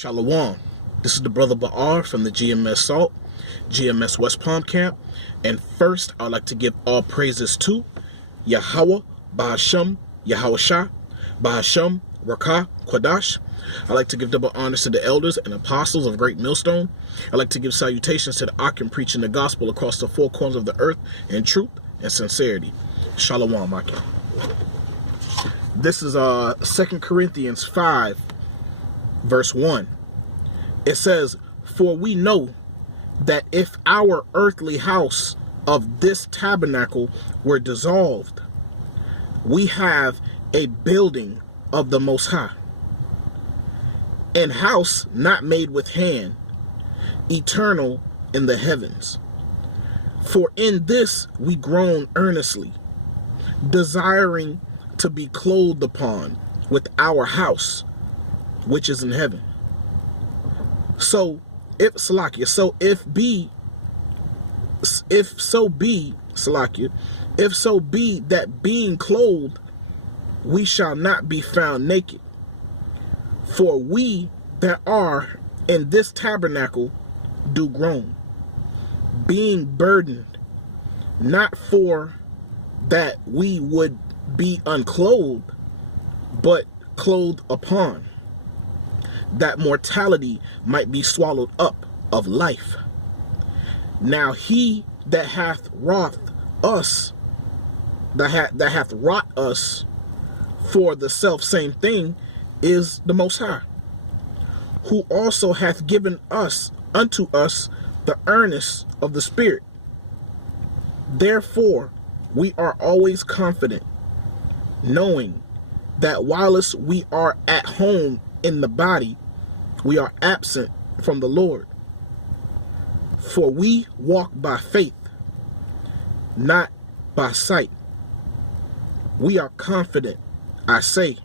Shalom. This is the brother Ba'ar from the GMS Salt, GMS West Palm Camp. And first, I'd like to give all praises to Yahweh, Bahasham, Yahweh Shah, Bahasham, Rakah, Quadash. I'd like to give double honors to the elders and apostles of Great Millstone. I'd like to give salutations to the Akim preaching the gospel across the four corners of the earth in truth and sincerity. Shalom, Akim. This is 2 Corinthians 5. Verse 1, it says, "For we know that if our earthly house of this tabernacle were dissolved, we have a building of the Most High, an house not made with hand, eternal in the heavens. For in this we groan earnestly, desiring to be clothed upon with our house which is in heaven." So if Salakia, if so be that being clothed, we shall not be found naked. For we that are in this tabernacle do groan, being burdened, not for that we would be unclothed, but clothed upon, that mortality might be swallowed up of life. Now he that hath wrought us, that hath wrought us for the self same thing, is the Most High, who also hath given us unto us the earnest of the Spirit. Therefore we are always confident, knowing that whilst we are at home in the body, we are absent from the Lord. For we walk by faith, not by sight. We are confident, I say,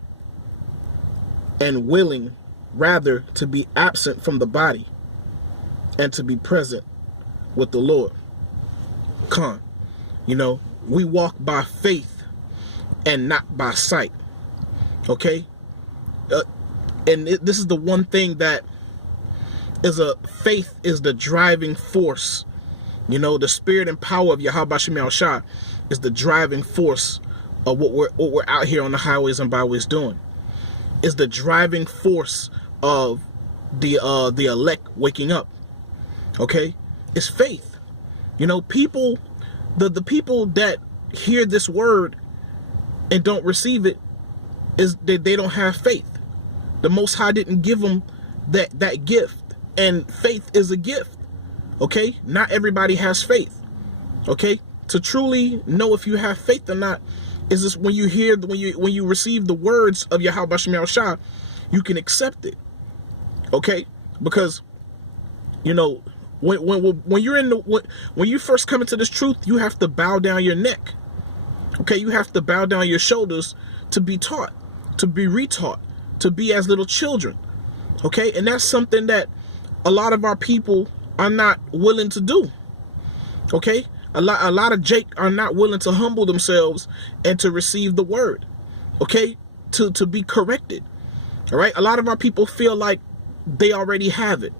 and willing rather to be absent from the body and to be present with the Lord. We walk by faith and not by sight. Okay? And this is the one thing that faith is the driving force. The spirit and power of Yahweh Shem Shah is the driving force of what we're out here on the highways and byways doing. Is the driving force of the elect waking up. Okay? It's faith. People, the people that hear this word and don't receive it, is that they don't have faith. The Most High didn't give them that gift, and faith is a gift. Okay, not everybody has faith. Okay, to truly know if you have faith or not is this: when you receive the words of Yahweh Shem Shah, you can accept it. Okay, because when you're when you first come into this truth, you have to bow down your neck. Okay, you have to bow down your shoulders to be taught, to be retaught, to be as little children. Okay, and that's something that a lot of our people are not willing to do. Okay, a lot of Jake are not willing to humble themselves and to receive the word. Okay, to be corrected. All right, a lot of our people feel like they already have it.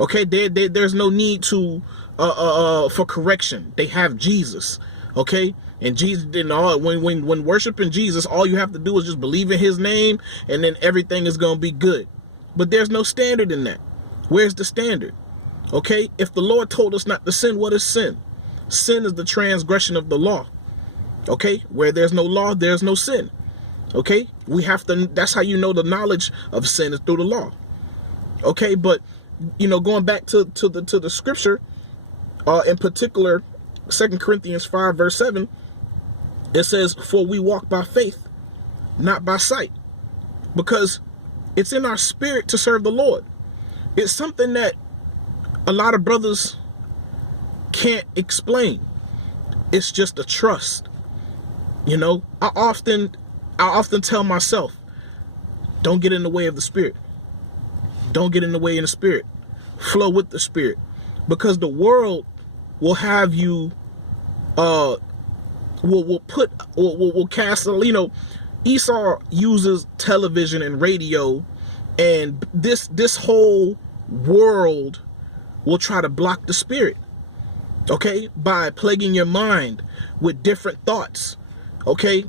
Okay, there's no need to for correction. They have Jesus. Okay, and Jesus didn't. When worshiping Jesus, all you have to do is just believe in His name, and then everything is gonna be good. But there's no standard in that. Where's the standard? Okay, if the Lord told us not to sin, what is sin? Sin is the transgression of the law. Okay, where there's no law, there's no sin. Okay, we have to. That's how you know the knowledge of sin is through the law. Okay, but going back to the scripture, in particular, 2 Corinthians 5 verse 7, it says, "For we walk by faith, not by sight," because it's in our spirit to serve the Lord. It's something that a lot of brothers can't explain. It's just a trust. I often tell myself, don't get in the way of the Spirit. Don't get in the way in the Spirit. Flow with the Spirit, because the world will have you will cast. Esau uses television and radio And this whole world will try to block the spirit, okay, by plaguing your mind with different thoughts, okay,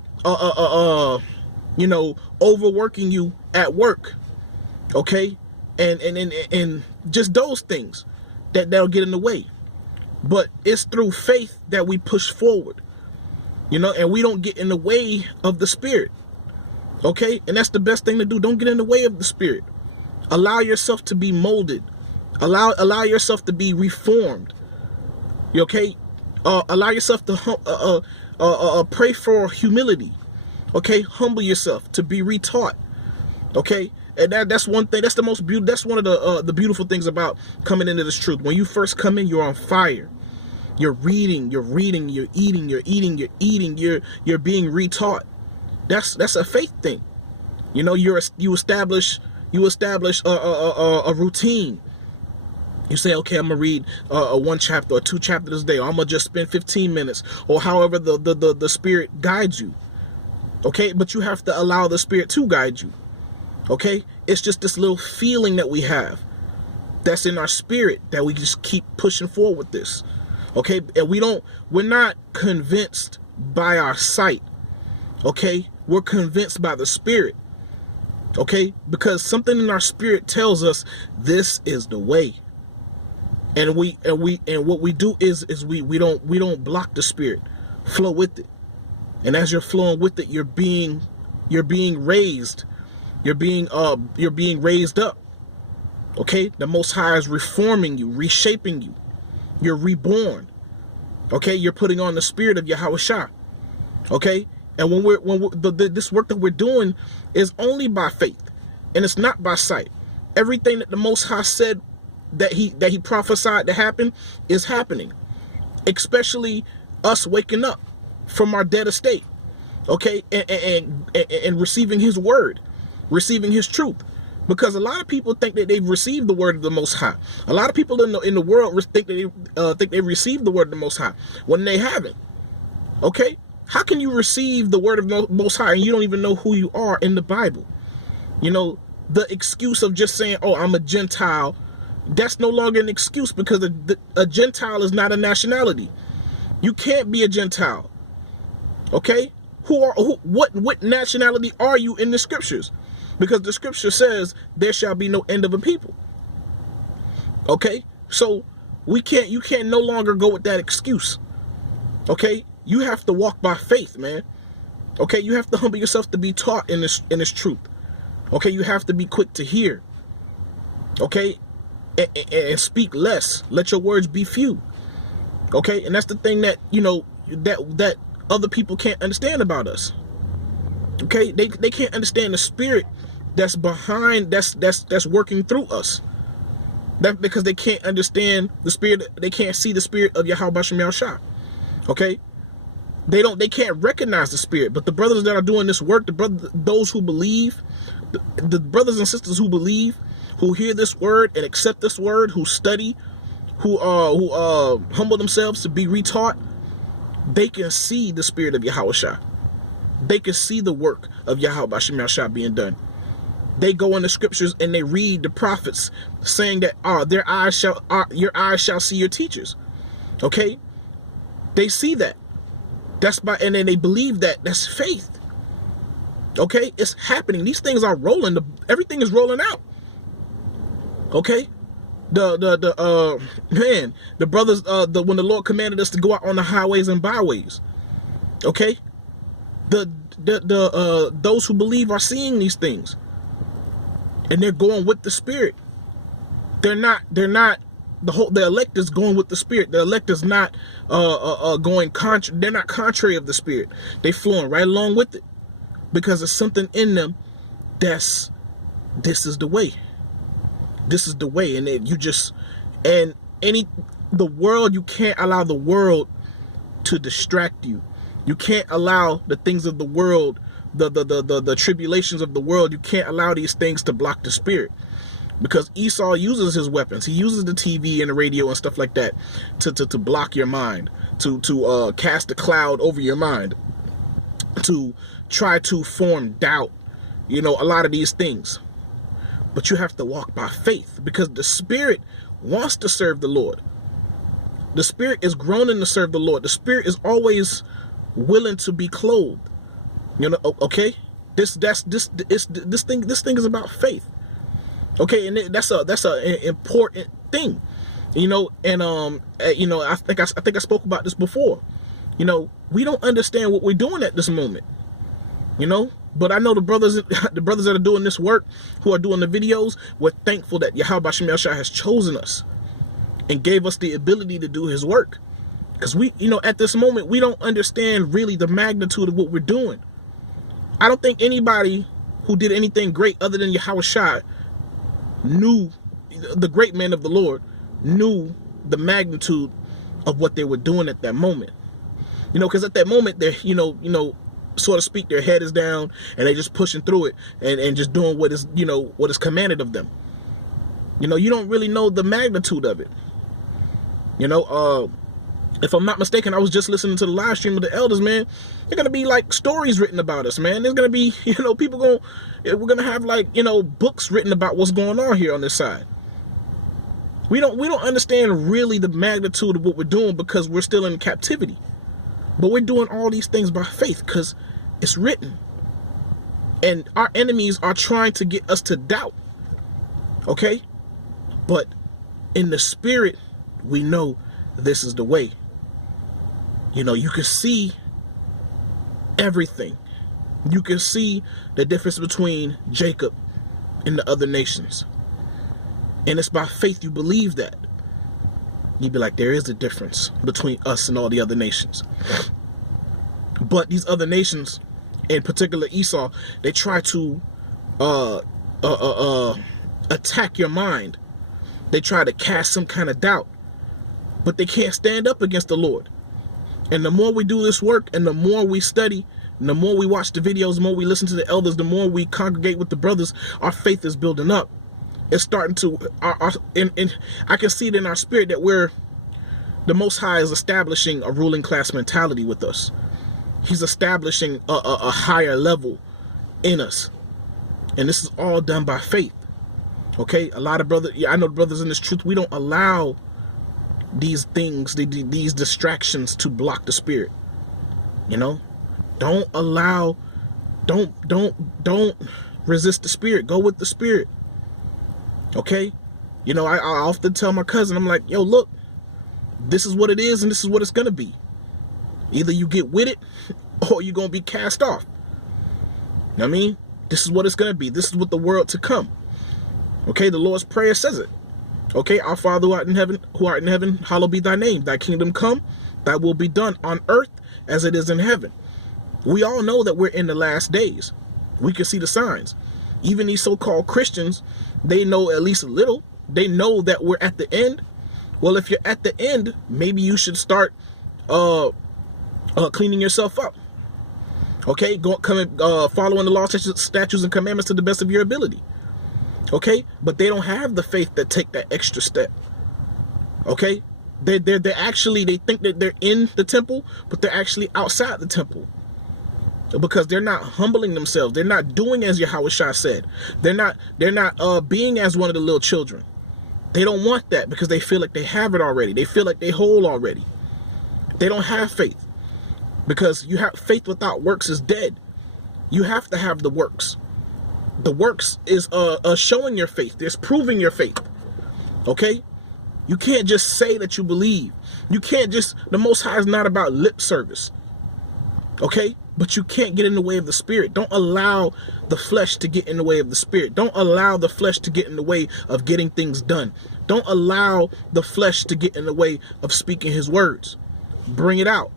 you know, overworking you at work, okay, and just those things that'll get in the way. But it's through faith that we push forward, you know, and we don't get in the way of the spirit, okay? And that's the best thing to do. Don't get in the way of the spirit. Allow yourself to be molded. Allow yourself to be reformed. Okay? Allow yourself to pray for humility. Okay? Humble yourself to be retaught. Okay? And that's one thing. That's the most beautiful. That's one of the beautiful things about coming into this truth. When you first come in, you're on fire. You're reading, you're eating, you're being retaught. That's a faith thing. You know, you establish a routine. You say, okay, I'm gonna read one chapter or two chapters a day, or I'm gonna just spend 15 minutes, or however the spirit guides you. Okay, but you have to allow the spirit to guide you. Okay, it's just this little feeling that we have that's in our spirit that we just keep pushing forward with this. Okay, and we're not convinced by our sight. Okay, we're convinced by the spirit. Okay, because something in our spirit tells us this is the way. And what we do is we don't block the spirit. Flow with it. And as you're flowing with it, you're being raised. You're being raised up. Okay? The Most High is reforming you, reshaping you. You're reborn. Okay? You're putting on the spirit of Yahawashi. Okay? And this work that we're doing is only by faith, and it's not by sight. Everything that the Most High said that he prophesied to happen is happening, especially us waking up from our dead estate, okay, and receiving His word, receiving His truth. Because a lot of people think that they've received the word of the Most High. A lot of people in the world think that they've received the word of the Most High when they haven't. Okay. How can you receive the word of the Most High and you don't even know who you are in the Bible? You know, the excuse of just saying, oh, I'm a Gentile, that's no longer an excuse, because a Gentile is not a nationality. You can't be a Gentile. Okay? What nationality are you in the scriptures? Because the scripture says there shall be no end of a people. Okay? So you can't no longer go with that excuse. Okay? You have to walk by faith, man. Okay, you have to humble yourself to be taught in this truth. Okay, you have to be quick to hear. Okay, and speak less. Let your words be few. Okay, and that's the thing that that other people can't understand about us. Okay, they can't understand the spirit that's behind that's working through us. That because they can't understand the spirit. They can't see the spirit of Yahweh Bashem Yahushua. Okay. They can't recognize the spirit, but the brothers that are doing this work, those who believe, the brothers and sisters who believe, who hear this word and accept this word, who study, who humble themselves to be retaught, they can see the spirit of Yahawashi. They can see the work of Yahweh Bashem Yahushua being done. They go in the scriptures and they read the prophets saying that your eyes shall see your teachers. Okay, they see that. And then they believe that. That's faith. Okay, it's happening. These things are rolling. Everything is rolling out. Okay, the brothers. When the Lord commanded us to go out on the highways and byways. Okay, those who believe are seeing these things, and they're going with the Spirit. They're not. The elect is going with the spirit. The elect is not going contrary. They're not contrary of the spirit. They flowing right along with it, because there's something in them this is the way. This is the way, and the world. You can't allow the world to distract you. You can't allow the things of the world, the tribulations of the world. You can't allow these things to block the spirit. Because Esau uses his weapons. He uses the TV and the radio and stuff like that to block your mind, to cast a cloud over your mind, to try to form doubt, a lot of these things. But you have to walk by faith, because the spirit wants to serve the Lord. The spirit is groaning to serve the Lord. The spirit is always willing to be clothed. You know, okay? This thing is about faith. Okay, and that's a important thing. You know, and I think I spoke about this before. You know, we don't understand what we're doing at this moment. You know, but I know the brothers that are doing this work, who are doing the videos, we're thankful that Yahweh Bashim Yahushua has chosen us and gave us the ability to do his work. Because we, you know, at this moment, we don't understand really the magnitude of what we're doing. I don't think anybody who did anything great other than Yahushua knew, the great men of the Lord knew the magnitude of what they were doing at that moment. You know, because at that moment, they're, you know, so to speak, their head is down and they're just pushing through it and just doing what is, you know, what is commanded of them. You know, you don't really know the magnitude of it. You know, if I'm not mistaken, I was just listening to the live stream of the elders, man. They're going to be like stories written about us, man. There's going to be, you know, we're going to have like, you know, books written about what's going on here on this side. We don't understand really the magnitude of what we're doing because we're still in captivity. But we're doing all these things by faith because it's written. And our enemies are trying to get us to doubt. Okay? But in the spirit, we know this is the way. You know, you can see everything. You can see the difference between Jacob and the other nations. And it's by faith you believe that. You'd be like, there is a difference between us and all the other nations. But these other nations, in particular Esau, they try to attack your mind. They try to cast some kind of doubt. But they can't stand up against the Lord. And the more we do this work, and the more we study, and the more we watch the videos, the more we listen to the elders, the more we congregate with the brothers, our faith is building up. It's starting to, I can see it in our spirit that the Most High is establishing a ruling class mentality with us. He's establishing a higher level in us. And this is all done by faith. Okay? A lot of brothers, I know brothers in this truth, we don't allow these things, these distractions to block the spirit. You know? Don't resist the spirit. Go with the spirit. Okay? You know, I often tell my cousin, I'm like, yo, look, this is what it is and this is what it's going to be. Either you get with it or you're going to be cast off. You know what I mean? This is what it's going to be. This is what the world to come. Okay? The Lord's Prayer says it. Okay? Our Father who art in heaven, hallowed be thy name. Thy kingdom come, thy will be done on earth as it is in heaven. We all know that we're in the last days. We can see the signs. Even these so-called Christians, they know at least a little. They know that we're at the end. Well, if you're at the end, maybe you should start cleaning yourself up. Okay, following the laws, statutes, and commandments to the best of your ability. Okay, but they don't have the faith that take that extra step. Okay, they think that they're in the temple, but they're actually outside the temple. Because they're not humbling themselves. They're not doing as Yahushua said. They're not being as one of the little children. They don't want that because they feel like they have it already. They feel like they whole already. They don't have faith. Because you have faith without works is dead. You have to have the works. The works is showing your faith. It's proving your faith. Okay? You can't just say that you believe. You can't just, the Most High is not about lip service. Okay? But you can't get in the way of the spirit. Don't allow the flesh to get in the way of the spirit. Don't allow the flesh to get in the way of getting things done. Don't allow the flesh to get in the way of speaking his words. Bring it out.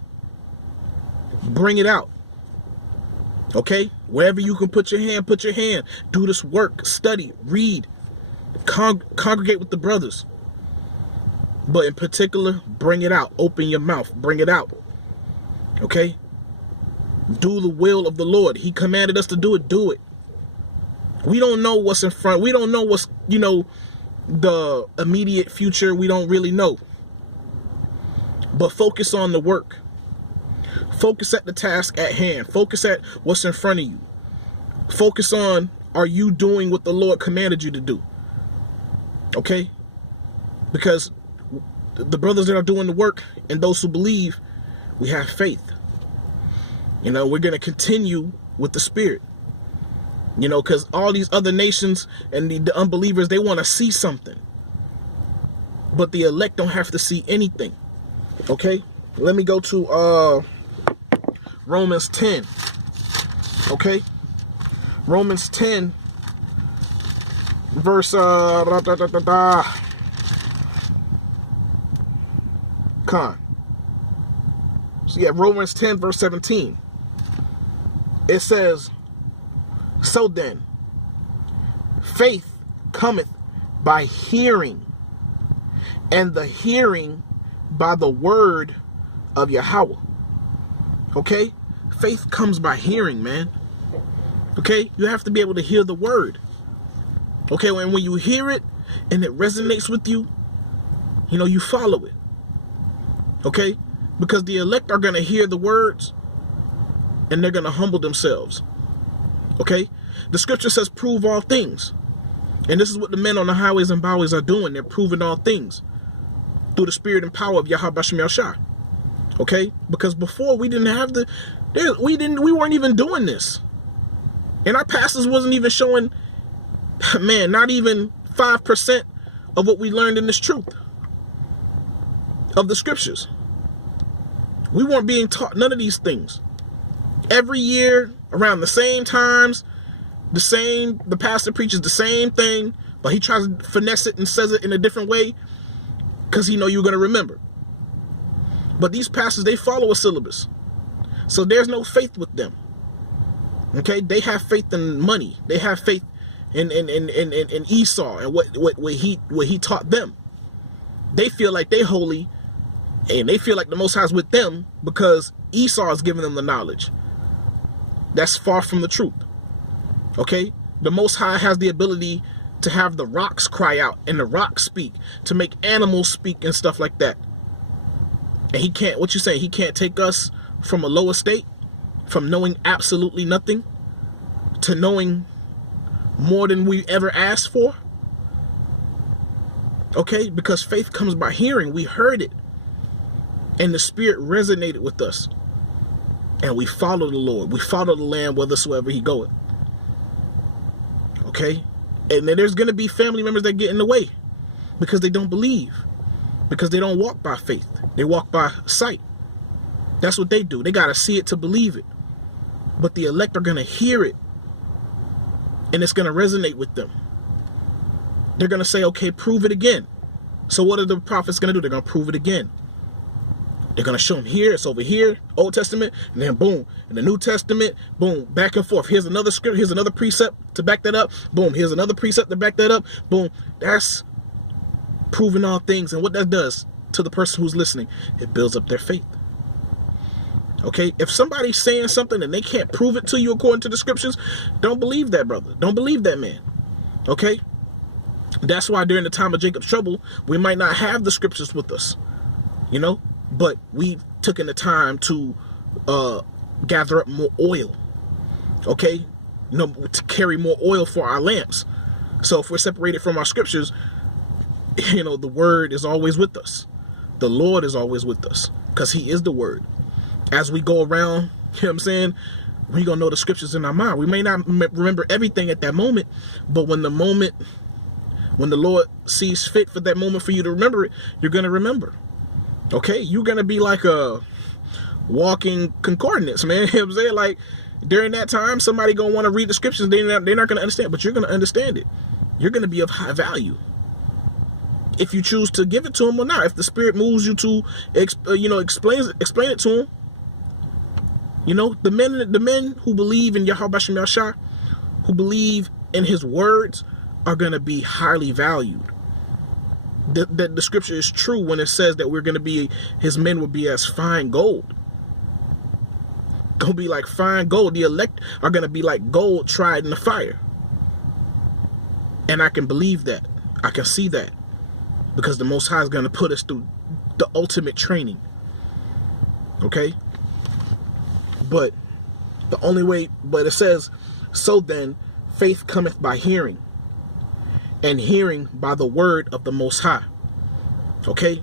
Bring it out. Okay? Wherever you can put your hand, put your hand. Do this work. Study. Read. Congregate with the brothers. But in particular, bring it out. Open your mouth. Bring it out. Okay? Do the will of the Lord. He commanded us to do it. Do it. We don't know what's in front. We don't know what's, the immediate future. We don't really know. But focus on the work. Focus at the task at hand. Focus at what's in front of you. Focus on are you doing what the Lord commanded you to do? Okay? Because the brothers that are doing the work and those who believe, we have faith. You know, we're going to continue with the Spirit. You know, because all these other nations and the unbelievers, they want to see something. But the elect don't have to see anything. Okay? Let me go to Romans 10. Okay? Romans 10, verse So yeah, Romans 10, verse 17. It says, so then, faith cometh by hearing, and the hearing by the word of Yahweh. Okay? Faith comes by hearing, man. Okay? You have to be able to hear the word. Okay? And when you hear it and it resonates with you, you know, you follow it. Okay? Because the elect are going to hear the words and they're going to humble themselves. Okay? The scripture says, prove all things. And this is what the men on the highways and byways are doing. They're proving all things through the spirit and power of Yahweh Bashem Yahushua. Okay? Because before we didn't have we weren't even doing this. And our pastors wasn't even showing, man, not even 5% of what we learned in this truth of the scriptures. We weren't being taught none of these things. Every year, around the same times, the pastor preaches the same thing, but he tries to finesse it and says it in a different way because he know you're going to remember. But these pastors, they follow a syllabus. So there's no faith with them. Okay? They have faith in money. They have faith in Esau and what he taught them. They feel like they holy and they feel like the Most High is with them because Esau is giving them the knowledge. That's far from the truth. Okay? The Most High has the ability to have the rocks cry out and the rocks speak, to make animals speak and stuff like that. And he can't, what you saying, he can't take us from a lower state, from knowing absolutely nothing to knowing more than we ever asked for? Okay? Because faith comes by hearing. We heard it. And the Spirit resonated with us. And we follow the Lord. We follow the Lamb whithersoever he goeth. Okay? And then there's going to be family members that get in the way because they don't believe. Because they don't walk by faith. They walk by sight. That's what they do. They got to see it to believe it. But the elect are going to hear it. And it's going to resonate with them. They're going to say, okay, prove it again. So what are the prophets going to do? They're going to prove it again. They're going to show them here, it's over here, Old Testament, and then boom, in the New Testament, boom, back and forth. Here's another script, here's another precept to back that up. Boom, here's another precept to back that up. Boom, that's proving all things. And what that does to the person who's listening, it builds up their faith. Okay, if somebody's saying something and they can't prove it to you according to the scriptures, don't believe that brother. Don't believe that man. Okay? That's why during the time of Jacob's trouble, we might not have the scriptures with us. You know? But we took in the time to gather up more oil, okay? You know, to carry more oil for our lamps. So if we're separated from our scriptures, you know, the word is always with us. The Lord is always with us because he is the word. As we go around, you know what I'm saying, we're going to know the scriptures in our mind. We may not remember everything at that moment, but when the Lord sees fit for that moment for you to remember it, you're going to remember. Okay, you're going to be like a walking concordance, man. You know what I'm saying? Like, during that time, somebody going to want to read the scriptures. They're not going to understand, but you're going to understand it. You're going to be of high value. If you choose to give it to him or not. If the Spirit moves you to, explain it to him. You know, the men who believe in Yahweh Bashem Yahushua, who believe in his words, are going to be highly valued. The scripture is true when it says that we're going to be, his men will be as fine gold. Gonna be like fine gold. The elect are going to be like gold tried in the fire. And I can believe that. I can see that. Because the Most High is going to put us through the ultimate training. Okay? But the only way, but it says, so then, faith cometh by hearing, and hearing by the word of the Most High. Okay?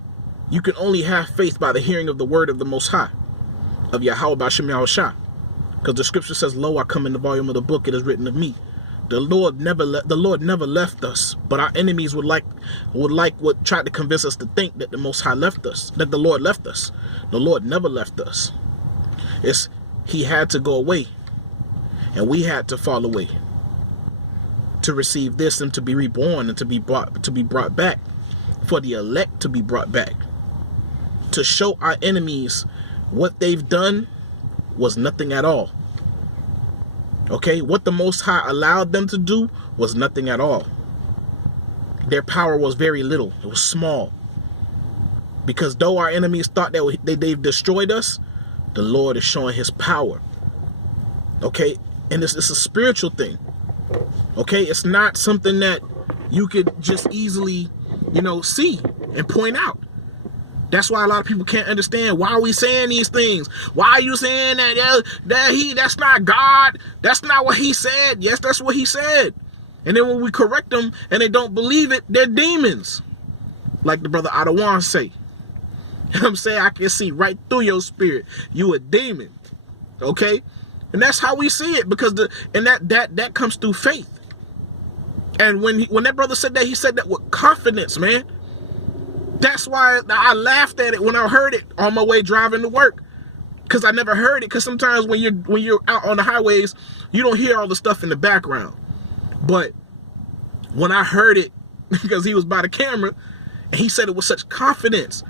You can only have faith by the hearing of the word of the Most High, of Yahweh B'Shem Yahushua. Because the scripture says, lo, I come in the volume of the book, it is written of me. The Lord never left us, but our enemies would try to convince us to think that the Most High left us, that the Lord left us. The Lord never left us. He had to go away, and we had to fall away to receive this and to be reborn and to be brought back, for the elect to be brought back, to show our enemies what they've done was nothing at all. Okay, what the Most High allowed them to do was nothing at all. Their power was very little. It was small. Because though our enemies thought that they've destroyed us, the Lord is showing his power. Okay, and it's a spiritual thing. Okay, it's not something that you could just easily, see and point out. That's why a lot of people can't understand. Why are we saying these things? Why are you saying that's not God? That's not what he said. Yes, that's what he said. And then when we correct them and they don't believe it, they're demons. Like the brother Adawan say. You know what I'm saying? I can see right through your spirit. You a demon. Okay? And that's how we see it, because that comes through faith. And when that brother said that, he said that with confidence, man. That's why I laughed at it when I heard it on my way driving to work, because I never heard it. Because sometimes when you're out on the highways, you don't hear all the stuff in the background. But when I heard it, because he was by the camera, and he said it with such confidence.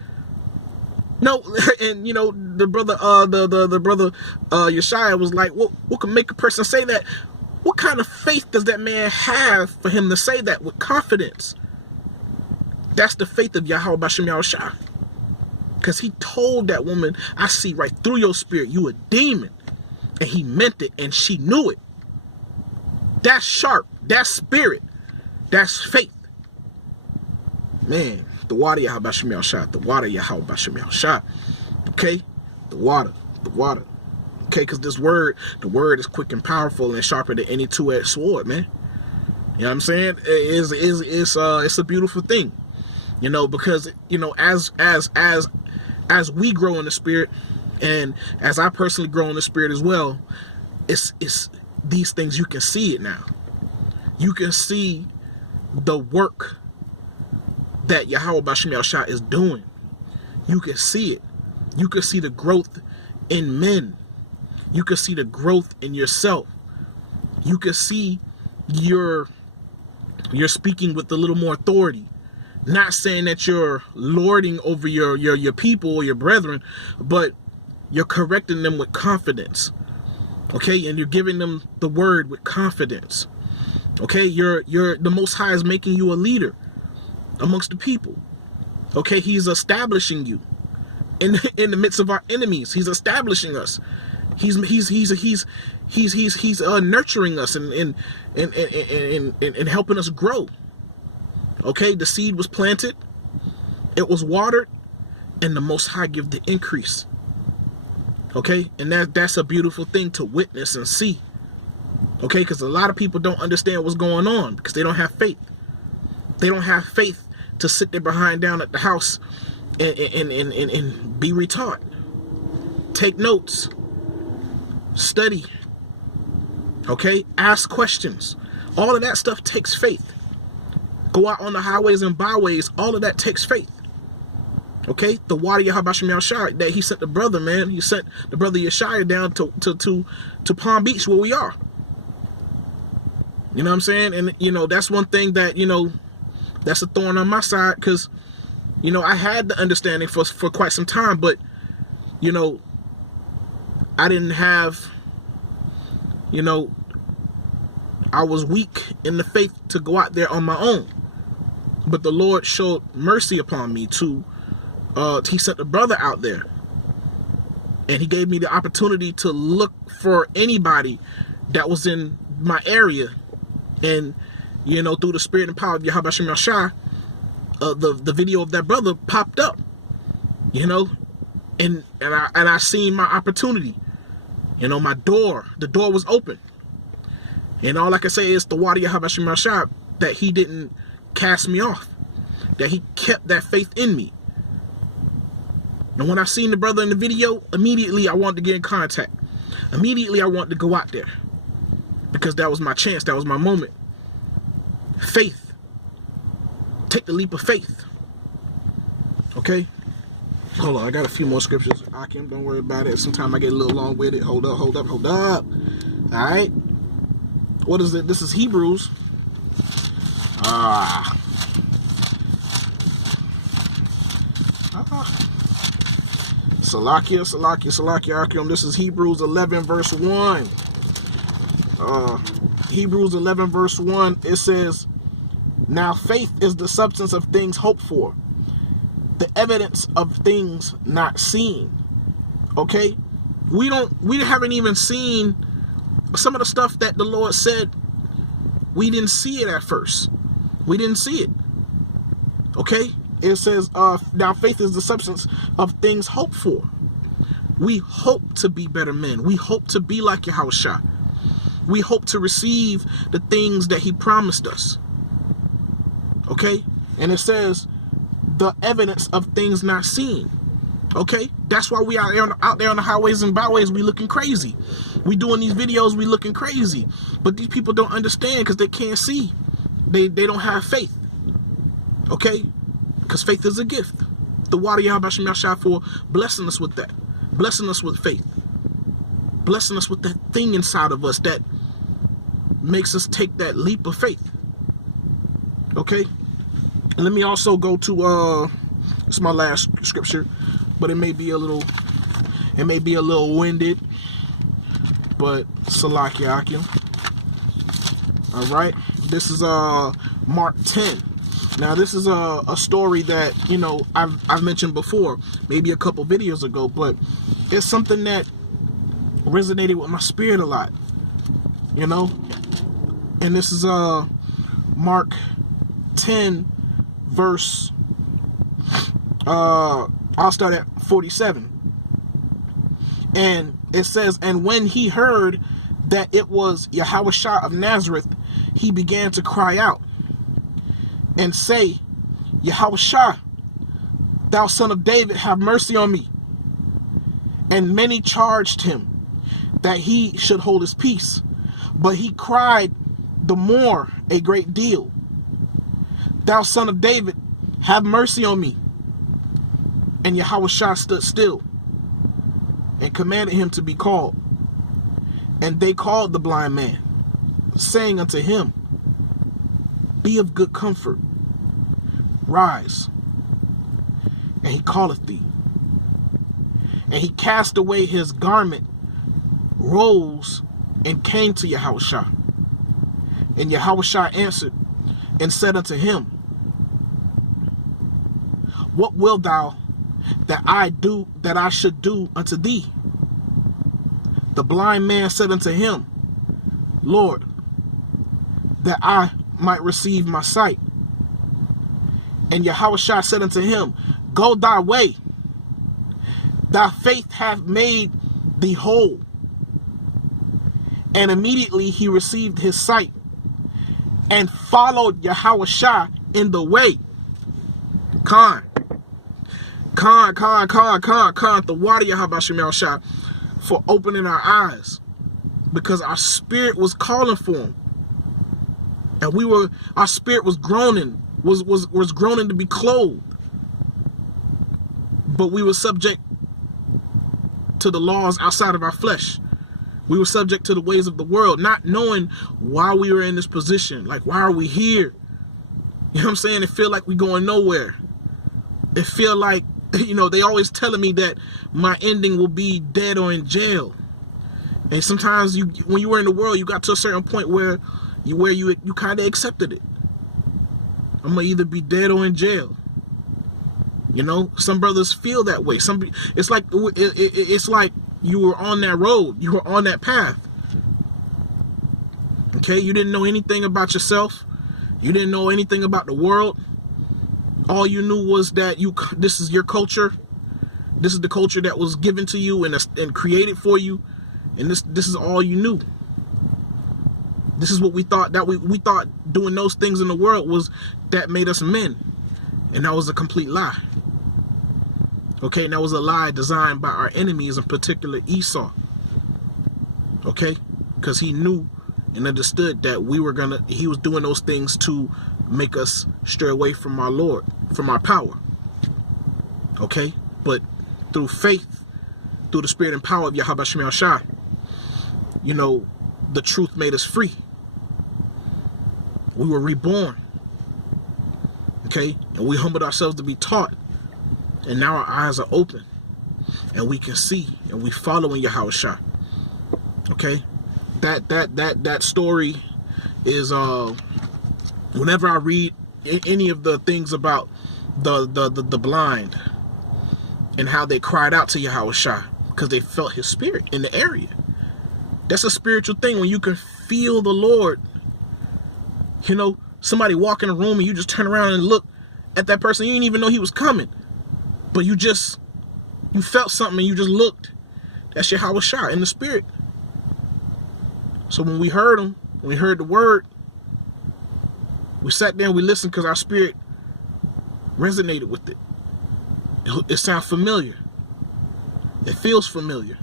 No, and the brother, the brother Yeshaya was like, what can make a person say that? What kind of faith does that man have for him to say that with confidence? That's the faith of Yahweh B'Shem Yahushua. Because he told that woman, I see right through your spirit, you a demon. And he meant it, and she knew it. That's sharp. That's spirit. That's faith. Man, the water Yahweh B'Shem Yahushua. The water Yahweh B'Shem Yahushua. Okay? The water. Okay, because the word is quick and powerful and sharper than any two-edged sword, man. You know what I'm saying? It's a beautiful thing. Because as we grow in the spirit, and as I personally grow in the spirit as well, it's these things, you can see it now. You can see the work that Yahweh B'Shem Yahushua is doing. You can see it. You can see the growth in men. You can see the growth in yourself. You can see you're speaking with a little more authority. Not saying that you're lording over your people or your brethren, but you're correcting them with confidence. Okay, and you're giving them the word with confidence. Okay, the Most High is making you a leader amongst the people. Okay, he's establishing you in the midst of our enemies. He's establishing us. He's nurturing us and helping us grow. Okay, the seed was planted, it was watered, and the Most High give the increase. Okay, and that's a beautiful thing to witness and see. Okay, because a lot of people don't understand what's going on because they don't have faith. They don't have faith to sit their behind down at the house and be retaught. Take notes. Study. Okay, ask questions. All of that stuff takes faith. Go out on the highways and byways. All of that takes faith. Okay, the water Yahweh B'Shem Yahushua that he sent the brother, man. He sent the brother Yeshaya down to Palm Beach where we are. You know what I'm saying? And that's one thing that that's a thorn on my side, because I had the understanding for quite some time, but I didn't have I was weak in the faith to go out there on my own. But the Lord showed mercy upon me he sent a brother out there. And he gave me the opportunity to look for anybody that was in my area. And, through the spirit and power of Yahweh B'Shem Yahushua, the video of that brother popped up. And I seen my opportunity. The door was open. And all I can say is the water Yahabashim Rashab, that he didn't cast me off, that he kept that faith in me. And when I seen the brother in the video, immediately I wanted to get in contact. Immediately I wanted to go out there, because that was my chance, that was my moment. Faith. Take the leap of faith. Okay? Hold on, I got a few more scriptures. Akim, don't worry about it. Sometimes I get a little long with it. Hold up. Alright? What is it? This is Hebrews. Salakia, Akim. This is Hebrews 11 verse 1. Hebrews 11 verse 1, it says, now faith is the substance of things hoped for, the evidence of things not seen. Okay? We haven't even seen some of the stuff that the Lord said. We didn't see it at first. We didn't see it. Okay? It says, now faith is the substance of things hoped for. We hope to be better men. We hope to be like Yahushua. We hope to receive the things that he promised us. Okay? And it says, the evidence of things not seen. Okay? That's why we out there on the highways and byways, we looking crazy. We doing these videos, we looking crazy. But these people don't understand because they can't see. They don't have faith. Okay? Because faith is a gift. The water Yahabashim Yashai for blessing us with that. Blessing us with faith. Blessing us with that thing inside of us that makes us take that leap of faith. Okay? Let me also go to it's my last scripture, but it may be a little winded, but Salakia Akim. All right, this is Mark 10. Now this is a story that, you know, I've mentioned before, maybe a couple videos ago, but it's something that resonated with my spirit a lot, you know. And this is Mark 10 verse I'll start at 47. And it says, and when he heard that it was Yahushua of Nazareth, he began to cry out and say, Yahushua, thou son of David, have mercy on me. And many charged him that he should hold his peace, but he cried the more a great deal, thou son of David, have mercy on me. And Yahushua stood still and commanded him to be called. And they called the blind man, saying unto him, be of good comfort, rise, and he calleth thee. And he cast away his garment, rose, and came to Yahushua. And Yahushua answered and said unto him, what wilt thou that I should do unto thee? The blind man said unto him, Lord, that I might receive my sight. And Yahushua said unto him, go thy way, thy faith hath made thee whole. And immediately he received his sight and followed Yahushua in the way. Khan, the water Yahabashim Yahshua for opening our eyes, because our spirit was calling for him, and our spirit was groaning, was groaning to be clothed, but we were subject to the laws outside of our flesh. We were subject to the ways of the world, not knowing why we were in this position. Like, why are we here? You know what I'm saying? It feel like we going nowhere. It feel like, you know, they always telling me that my ending will be dead or in jail. And sometimes when you were in the world, you got to a certain point where you kind of accepted it. I'm gonna either be dead or in jail. You know, some brothers feel that way. It's like you were on that road, you were on that path. Okay, you didn't know anything about yourself. You didn't know anything about the world. All you knew was that this is your culture. This is the culture that was given to you and created for you. And this is all you knew. This is what we thought, that we thought doing those things in the world was that made us men. And that was a complete lie. Okay, and that was a lie designed by our enemies, in particular Esau. Okay, because he knew and understood that he was doing those things to make us stray away from our Lord, from our power. Okay, but through faith, through the spirit and power of Yahweh Shem Shah, you know, the truth made us free. We were reborn. Okay, and we humbled ourselves to be taught. And now our eyes are open. And we can see. And we follow in Yahweh Shah. Okay? That story is whenever I read any of the things about the blind and how they cried out to Yahweh Shah because they felt his spirit in the area. That's a spiritual thing when you can feel the Lord. You know, somebody walk in a room and you just turn around and look at that person. You didn't even know he was coming. But you felt something and you just looked. That's Yahweh Shah in the spirit. So when we heard him, when we heard the word, we sat there and we listened because our spirit resonated with it. It sounds familiar. It feels familiar.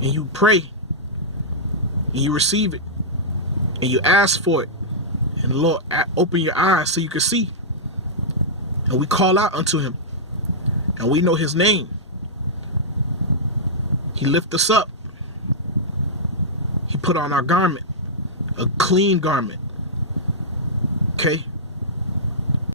And you pray and you receive it. And you ask for it. And the Lord, open your eyes so you can see. And we call out unto him. And we know his name. He lifts us up. He put on our garment. A clean garment. Okay?